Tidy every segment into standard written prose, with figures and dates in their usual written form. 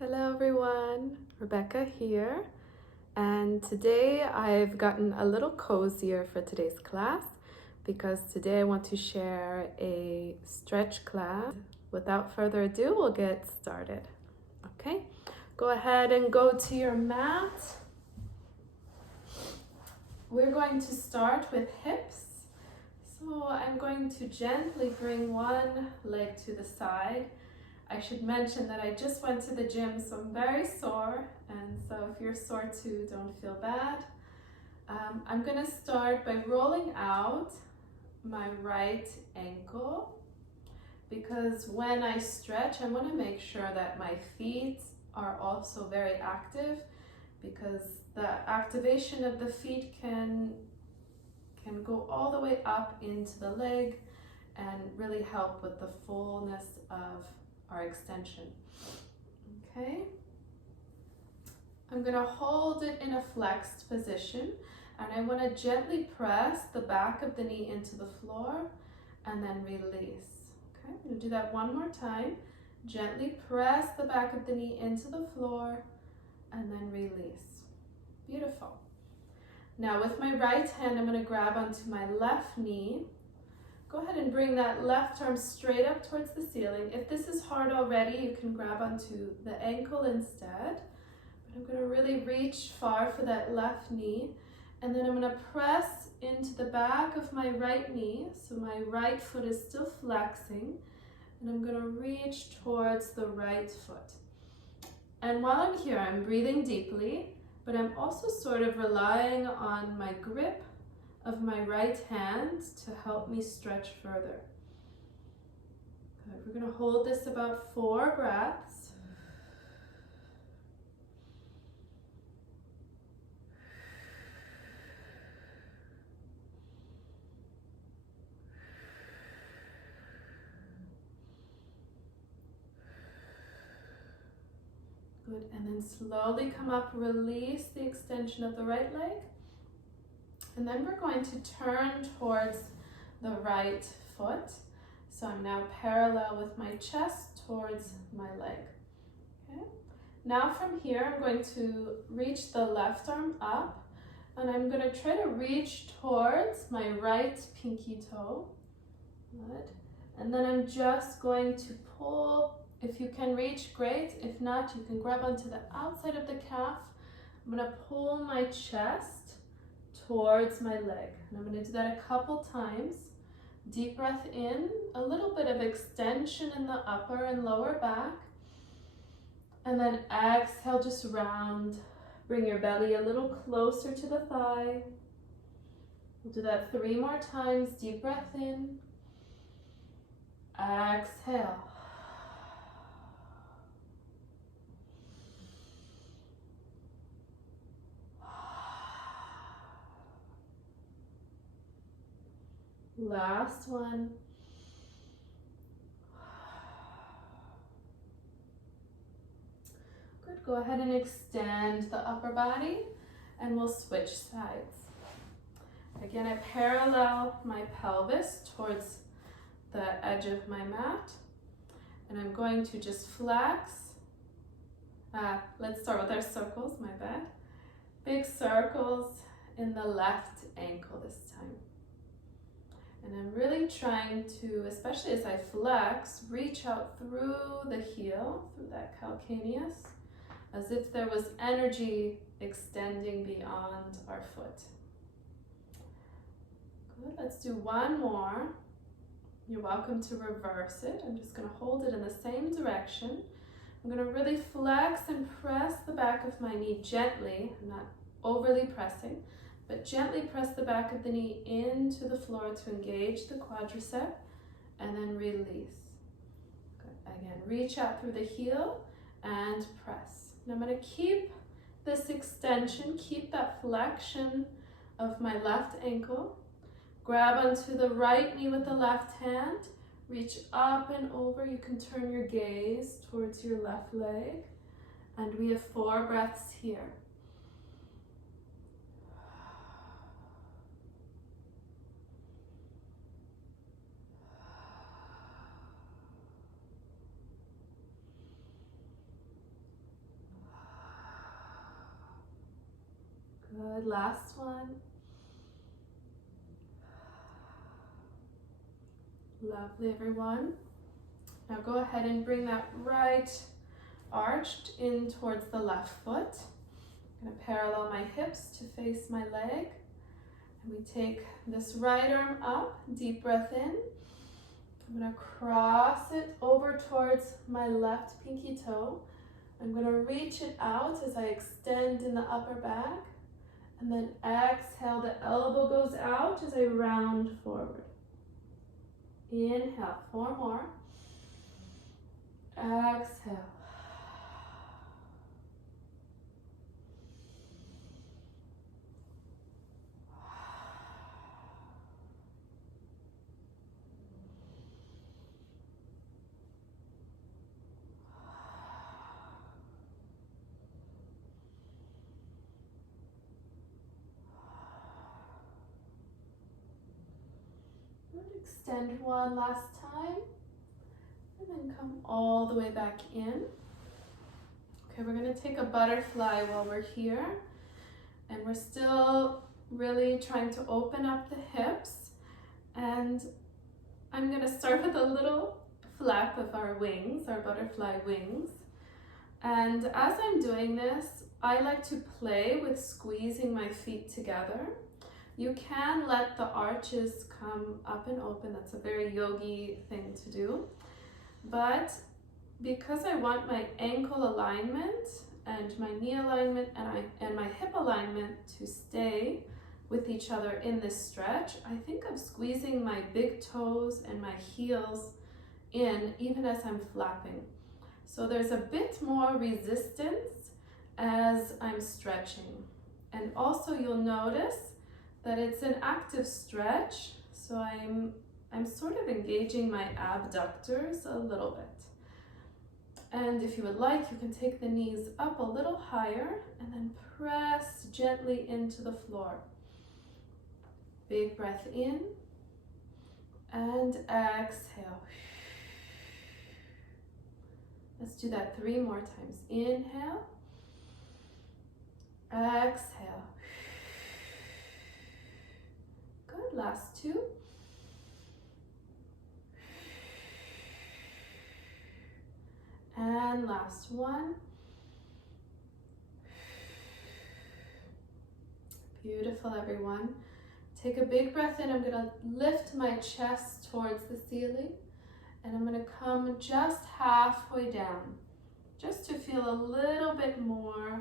Hello everyone, Rebekah here, and today I've gotten a little cozier for today's class because today I want to share a stretch class. Without further ado, we'll get started. Okay, go ahead and go to your mat. We're going to start with hips. So I'm going to gently bring one leg to the side. I should mention that I just went to the gym, so I'm very sore, and so if you're sore too, don't feel bad. I'm going to start by rolling out my right ankle, because when I stretch, I want to make sure that my feet are also very active, because the activation of the feet can go all the way up into the leg and really help with the fullness of our extension. Okay, I'm going to hold it in a flexed position, and I want to gently press the back of the knee into the floor and then release. Okay, I'm going to do that one more time. Gently press the back of the knee into the floor and then release. Beautiful. Now with my right hand, I'm going to grab onto my left knee. Go ahead and bring that left arm straight up towards the ceiling. If this is hard already, you can grab onto the ankle instead. But I'm going to really reach far for that left knee. And then I'm going to press into the back of my right knee. So my right foot is still flexing. And I'm going to reach towards the right foot. And while I'm here, I'm breathing deeply, but I'm also sort of relying on my grip of my right hand to help me stretch further. Good. We're going to hold this about 4 breaths. Good. And then slowly come up, release the extension of the right leg. And then we're going to turn towards the right foot. So I'm now parallel with my chest towards my leg. Okay. Now from here, I'm going to reach the left arm up, and I'm going to try to reach towards my right pinky toe. Good. And then I'm just going to pull. If you can reach, great. If not, you can grab onto the outside of the calf. I'm going to pull my chest towards my leg. And I'm going to do that a couple times. Deep breath in, a little bit of extension in the upper and lower back. And then exhale, just round. Bring your belly a little closer to the thigh. We'll do that 3 more times. Deep breath in. Exhale. Last one. Good. Go ahead and extend the upper body, and we'll switch sides. Again, I parallel my pelvis towards the edge of my mat, and I'm going to just flex. Let's start with our circles, my bad. Big circles in the left ankle this time. And I'm really trying to, especially as I flex, reach out through the heel, through that calcaneus, as if there was energy extending beyond our foot. Good, let's do one more. You're welcome to reverse it. I'm just going to hold it in the same direction. I'm going to really flex and press the back of my knee gently. I'm not overly pressing, but gently press the back of the knee into the floor to engage the quadricep, and then release. Good. Again, reach out through the heel and press. Now I'm going to keep this extension, keep that flexion of my left ankle. Grab onto the right knee with the left hand. Reach up and over. You can turn your gaze towards your left leg. And we have 4 breaths here. Good, last one. Lovely, everyone. Now go ahead and bring that right arched in towards the left foot. I'm going to parallel my hips to face my leg. And we take this right arm up, deep breath in. I'm going to cross it over towards my left pinky toe. I'm going to reach it out as I extend in the upper back. And then exhale, the elbow goes out as I round forward. Inhale, 4 more. Exhale. Extend one last time, and then come all the way back in. Okay, we're going to take a butterfly while we're here, and we're still really trying to open up the hips, and I'm going to start with a little flap of our wings, our butterfly wings, and as I'm doing this, I like to play with squeezing my feet together. You can let the arches come up and open. That's a very yogi thing to do. But because I want my ankle alignment and my knee alignment and my hip alignment to stay with each other in this stretch, I think of squeezing my big toes and my heels in even as I'm flapping. So there's a bit more resistance as I'm stretching. And also you'll notice that it's an active stretch, so I'm sort of engaging my abductors a little bit. And if you would like, you can take the knees up a little higher and then press gently into the floor. Big breath in and exhale. Let's do that 3 more times. Inhale, exhale. Good, last 2. And last 1. Beautiful, everyone. Take a big breath in. I'm going to lift my chest towards the ceiling, and I'm going to come just halfway down, just to feel a little bit more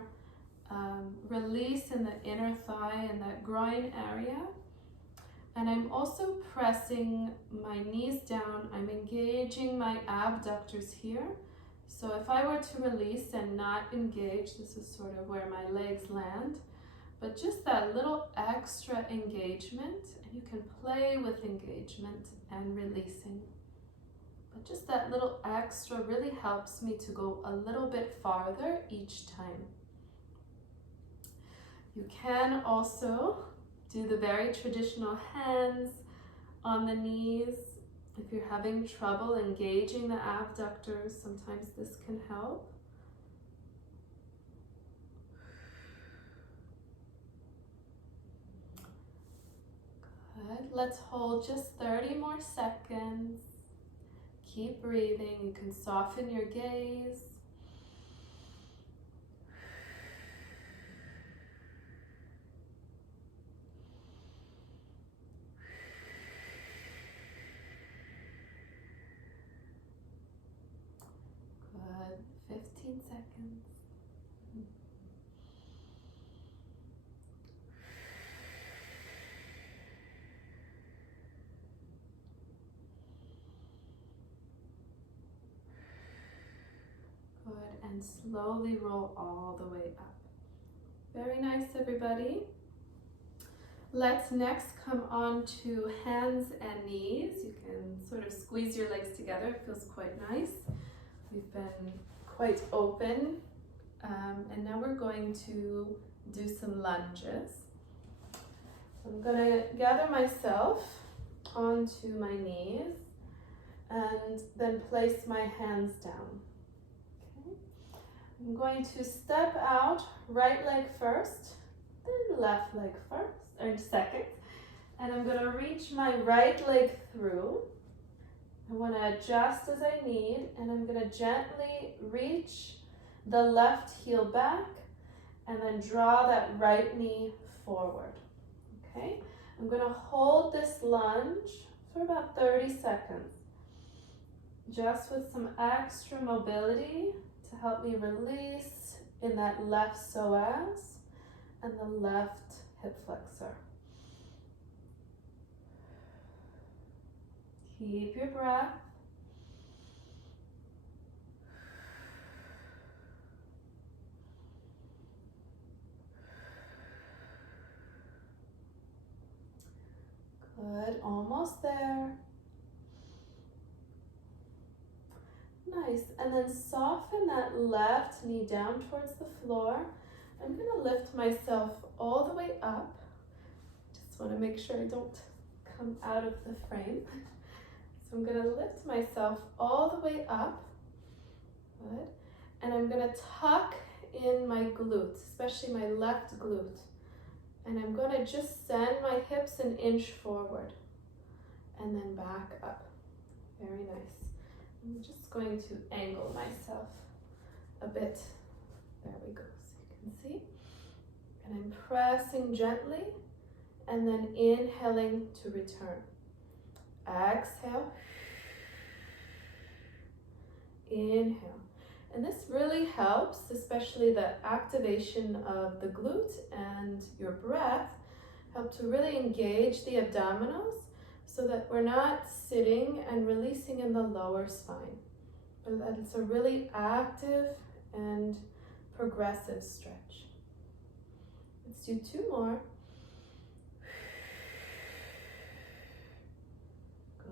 release in the inner thigh and that groin area. And I'm also pressing my knees down. I'm engaging my abductors here. So if I were to release and not engage, this is sort of where my legs land. But just that little extra engagement, and you can play with engagement and releasing. But just that little extra really helps me to go a little bit farther each time. You can also do the very traditional hands on the knees. If you're having trouble engaging the abductors, sometimes this can help. Good. Let's hold just 30 more seconds. Keep breathing. You can soften your gaze. Good. 15 seconds. Good, and slowly roll all the way up. Very nice, everybody. Let's next come on to hands and knees. You can sort of squeeze your legs together. It feels quite nice. We've been quite open. And now we're going to do some lunges. So I'm going to gather myself onto my knees and then place my hands down. Okay. I'm going to step out, right leg first, then left leg first, or second. And I'm gonna reach my right leg through. I wanna adjust as I need, and I'm gonna gently reach the left heel back, and then draw that right knee forward, okay? I'm gonna hold this lunge for about 30 seconds, just with some extra mobility to help me release in that left psoas and the left hip flexor. Keep your breath. Good, almost there. Nice, and then soften that left knee down towards the floor. I'm gonna lift myself all the way up. Just wanna make sure I don't come out of the frame. So I'm gonna lift myself all the way up. Good, and I'm gonna tuck in my glute, especially my left glute. And I'm gonna just send my hips an inch forward and then back up. Very nice. I'm just going to angle myself a bit. There we go, so you can see. And I'm pressing gently and then inhaling to return. Exhale. Inhale. And this really helps, especially the activation of the glute and your breath, help to really engage the abdominals so that we're not sitting and releasing in the lower spine. But that it's a really active and progressive stretch. Let's do 2 more.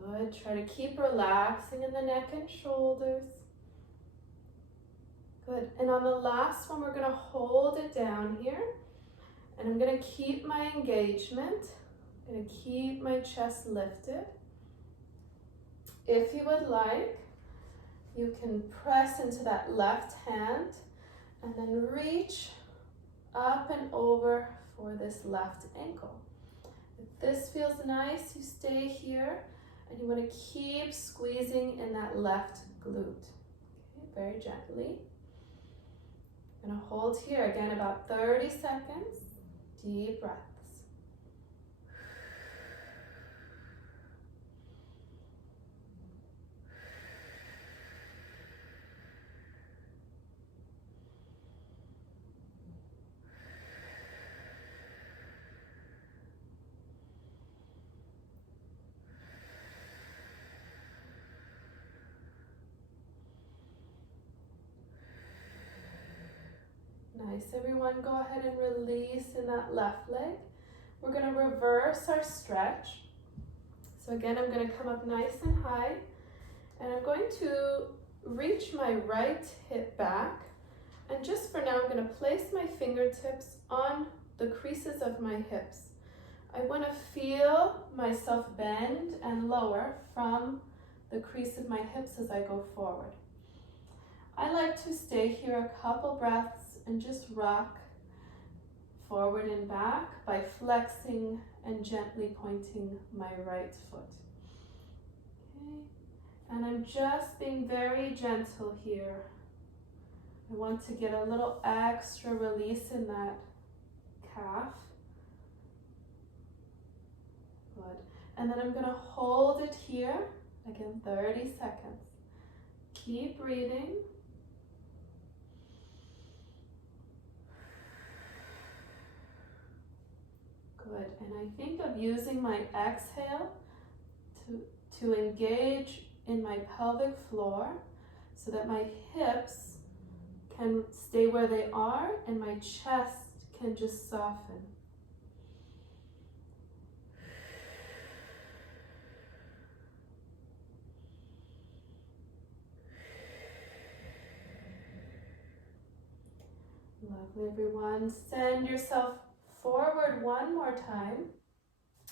Good, try to keep relaxing in the neck and shoulders. Good, and on the last one, we're gonna hold it down here. And I'm gonna keep my engagement. I'm gonna keep my chest lifted. If you would like, you can press into that left hand and then reach up and over for this left ankle. If this feels nice, you stay here and you wanna keep squeezing in that left glute. Okay, very gently. I'm gonna hold here again about 30 seconds. Deep breaths. Nice, everyone, go ahead and release in that left leg. We're gonna reverse our stretch. So again, I'm gonna come up nice and high, and I'm going to reach my right hip back. And just for now, I'm gonna place my fingertips on the creases of my hips. I wanna feel myself bend and lower from the crease of my hips as I go forward. I like to stay here a couple breaths and just rock forward and back by flexing and gently pointing my right foot. Okay, and I'm just being very gentle here. I want to get a little extra release in that calf. Good, and then I'm gonna hold it here, again 30 seconds. Keep breathing. Good, and I think of using my exhale to engage in my pelvic floor so that my hips can stay where they are and my chest can just soften. Lovely, everyone. Send yourself forward one more time.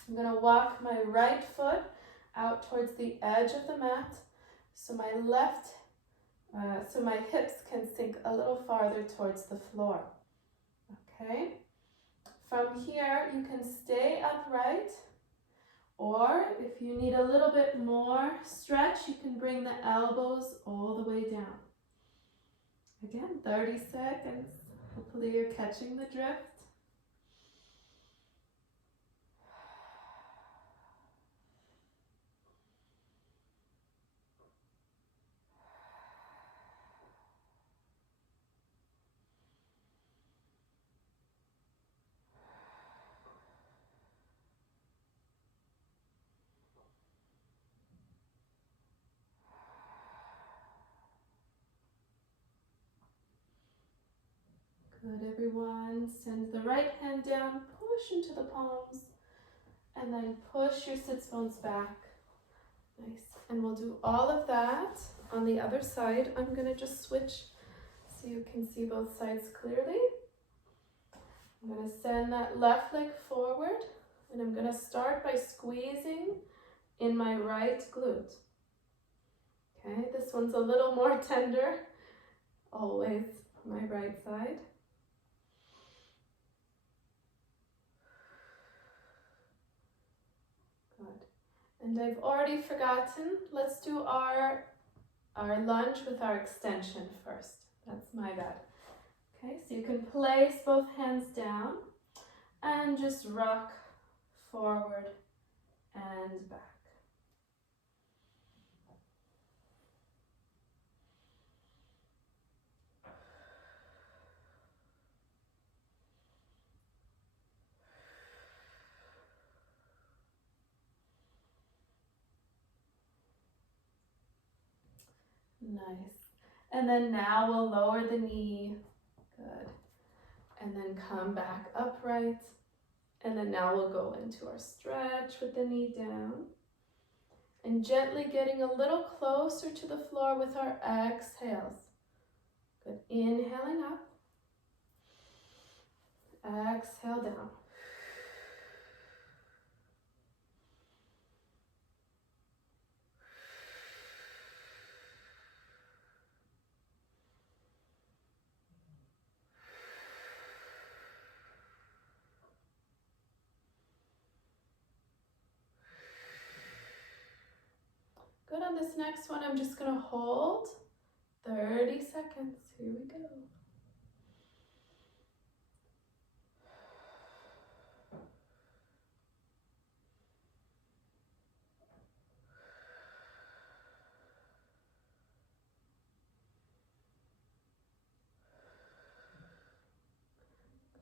I'm going to walk my right foot out towards the edge of the mat so my hips can sink a little farther towards the floor. Okay? From here, you can stay upright, or if you need a little bit more stretch, you can bring the elbows all the way down. Again, 30 seconds. Hopefully you're catching the drift. Good, everyone. Send the right hand down, push into the palms, and then push your sits bones back. Nice. And we'll do all of that on the other side. I'm going to just switch so you can see both sides clearly. I'm going to send that left leg forward, and I'm going to start by squeezing in my right glute. Okay, this one's a little more tender, always my right side. And I've already forgotten, let's do our lunge with our extension first. That's my bad. Okay, so you can place both hands down and just rock forward and back. Nice. And then now we'll lower the knee. Good. And then come back upright. And then now we'll go into our stretch with the knee down. And gently getting a little closer to the floor with our exhales. Good. Inhaling up. Exhale down. Good, on this next one, I'm just going to hold 30 seconds. Here we go.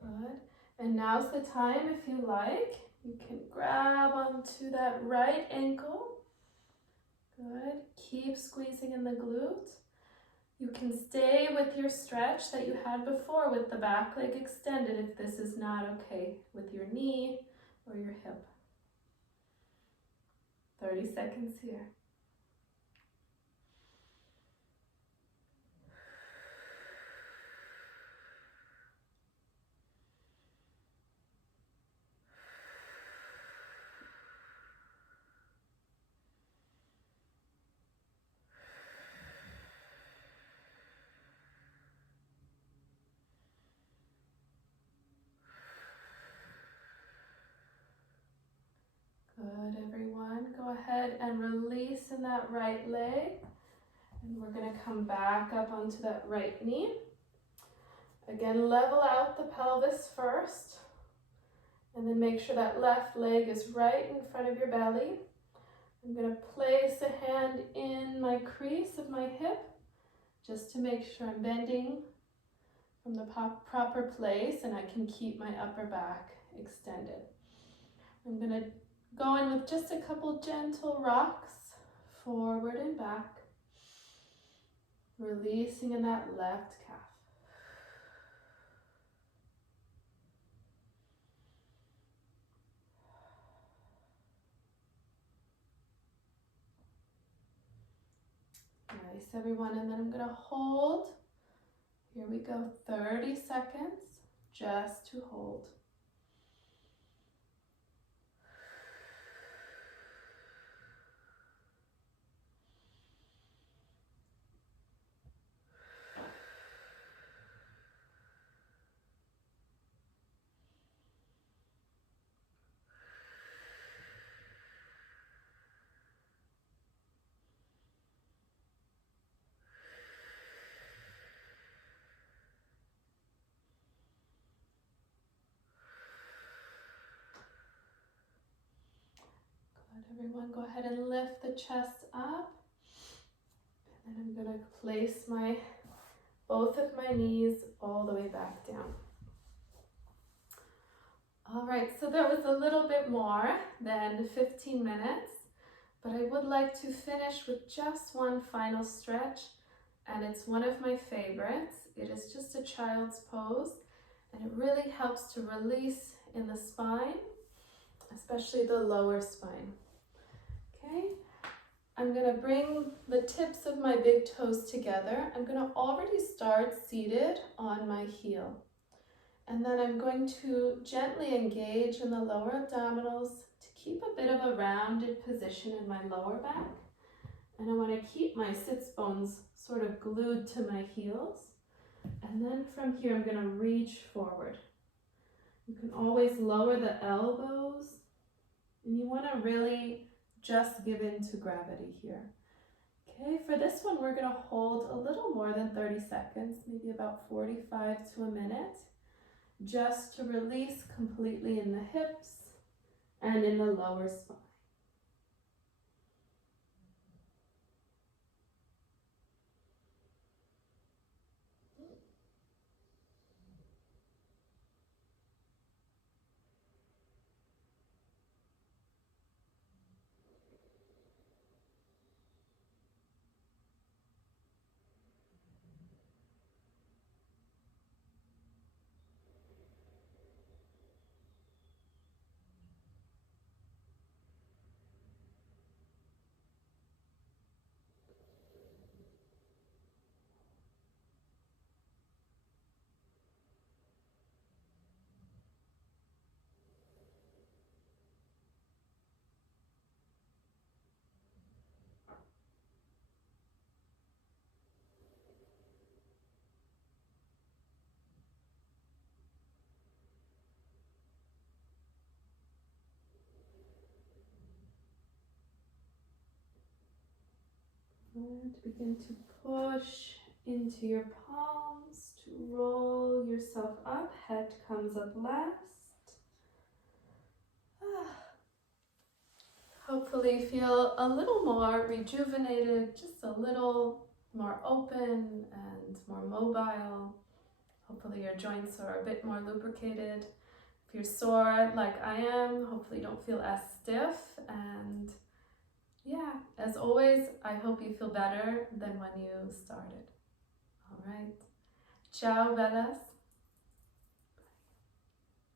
Good. And now's the time, if you like, you can grab onto that right ankle. Good. Keep squeezing in the glute. You can stay with your stretch that you had before with the back leg extended if this is not okay with your knee or your hip. 30 seconds here. Good, everyone. Go ahead and release in that right leg. And we're going to come back up onto that right knee. Again, level out the pelvis first. And then make sure that left leg is right in front of your belly. I'm going to place a hand in my crease of my hip just to make sure I'm bending from the proper place and I can keep my upper back extended. I'm going to go in with just a couple gentle rocks forward and back, releasing in that left calf. Nice, everyone, and then I'm going to hold. Here we go, 30 seconds just to hold. Everyone go ahead and lift the chest up. And then I'm going to place both of my knees all the way back down. All right, so that was a little bit more than 15 minutes, but I would like to finish with just one final stretch, and it's one of my favorites. It is just a child's pose, and it really helps to release in the spine, especially the lower spine. Okay, I'm gonna bring the tips of my big toes together. I'm gonna already start seated on my heel. And then I'm going to gently engage in the lower abdominals to keep a bit of a rounded position in my lower back. And I want to keep my sits bones sort of glued to my heels. And then from here, I'm going to reach forward. You can always lower the elbows. And you want to really just give in to gravity here. Okay, for this one, we're going to hold a little more than 30 seconds, maybe about 45 to a minute. Just to release completely in the hips and in the lower spine. And begin to push into your palms to roll yourself up. Head comes up last. Hopefully feel a little more rejuvenated, just a little more open and more mobile. Hopefully your joints are a bit more lubricated. If you're sore like I am, hopefully you don't feel as stiff. And yeah, as always, I hope you feel better than when you started. All right. Ciao, bellas.